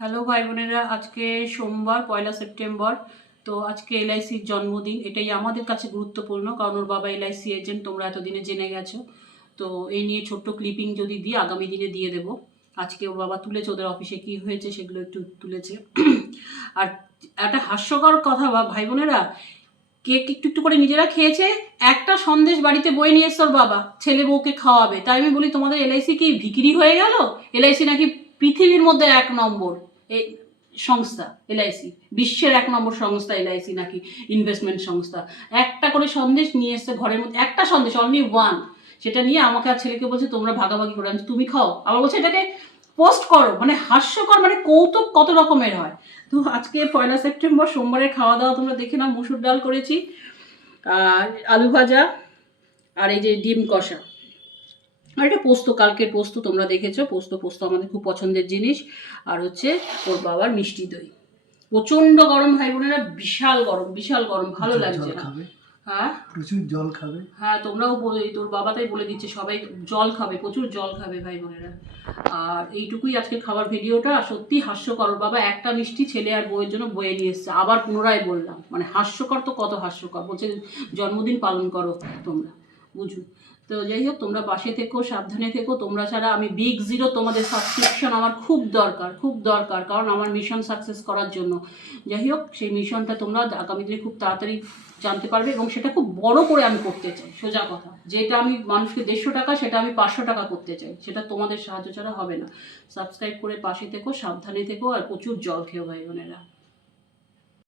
Hello ভাই বোনেরা, আজকে সোমবার, পয়লা সেপ্টেম্বর। তো আজকে এলআইসির জন্মদিন, এটাই আমাদের কাছে গুরুত্বপূর্ণ, কারণ ওর বাবা এলআইসি এজেন্ট, তোমরা এতদিনে জেনে গেছো। তো এই নিয়ে ছোট্ট ক্লিপিং যদি দিই, আগামী দিনে দিয়ে দেবো। আজকে ওর বাবা তুলেছে ওদের অফিসে, কি হয়েছে সেগুলো একটু তুলেছে। আর একটা হাস্যকর কথা, বা ভাই বোনেরা, কেক একটু একটু করে নিজেরা খেয়েছে, একটা সন্দেশ বাড়িতে বয়ে নিয়ে এসছে ওর বাবা, ছেলে বউকে খাওয়াবে। তাই আমি বলি, তোমাদের এলআইসি কি ভিকিরি হয়ে গেল? এলআইসি নাকি পৃথিবীর মধ্যে এক নম্বর এই সংস্থা এলআইসি বিশ্বের এক নম্বর সংস্থা এলআইসি নাকি ইনভেস্টমেন্ট সংস্থা। একটা করে সন্দেশ নিয়ে এসছে ঘরের মধ্যে, একটা সন্দেশ অনলি ওয়ান সেটা নিয়ে আমাকে আর ছেলেকে বলছে, তোমরা ভাগাভাগি করে। তুমি খাও। আবার বলছে, এটাকে পোস্ট করো। মানে হাস্যকর মানে কৌতুক কত রকমের হয়। তো আজকে পয়লা সেপ্টেম্বর, সোমবারের খাওয়া দাওয়া তোমরা দেখে না মুসুর ডাল করেছি, আর আলু ভাজা, আর এই যে ডিম কষা। আর এটা পোস্ত কালকের পোস্ত তোমরা দেখেছ। পোস্ত পোস্ত আমাদের খুব পছন্দের জিনিস। আর হচ্ছে ওর বাবার মিষ্টি দই। প্রচণ্ড গরম ভাই বোনেরা বিশাল গরম বিশাল গরম ভালো লাগছে না। হ্যাঁ? প্রচুর জল খাবে? হ্যাঁ তোমরাও বলে তোর বাবা তাই বলে দিচ্ছে সবাই জল খাবে প্রচুর জল খাবে ভাই বোনেরা। আর এইটুকুই আজকে খাবার ভিডিওটা সত্যি হাস্যকর বাবা একটা মিষ্টি ছেলে আর বউয়ের জন্য বয়ে নিয়ে এসছে আবার পুনরায় বললাম। মানে হাস্যকর তো কত হাস্যকর বলছে জন্মদিন পালন করো তোমরা। বুঝু। তো যাই হোক তোমরা পাশে থেকো, সাবধানে থেকো। তোমরা ছাড়া আমি বিগ জিরো তোমাদের সাবস্ক্রিপশন আমার খুব দরকার খুব দরকার, কারণ আমার মিশন সাকসেস করার জন্য। যাই হোক সেই মিশনটা তোমরা আগামী দিনে খুব তাড়াতাড়ি জানতে পারবে এবং সেটা খুব বড় করে আমি করতে চাই, সোজা কথা। যেটা আমি মানুষকে দেড়শো টাকা, সেটা আমি পাঁচশো টাকা করতে চাই, সেটা তোমাদের সাহায্য ছাড়া হবে না। সাবস্ক্রাইব করে পাশে থেকো, সাবধানে থেকো, আর প্রচুর জল খেও ভাই বোনেরা।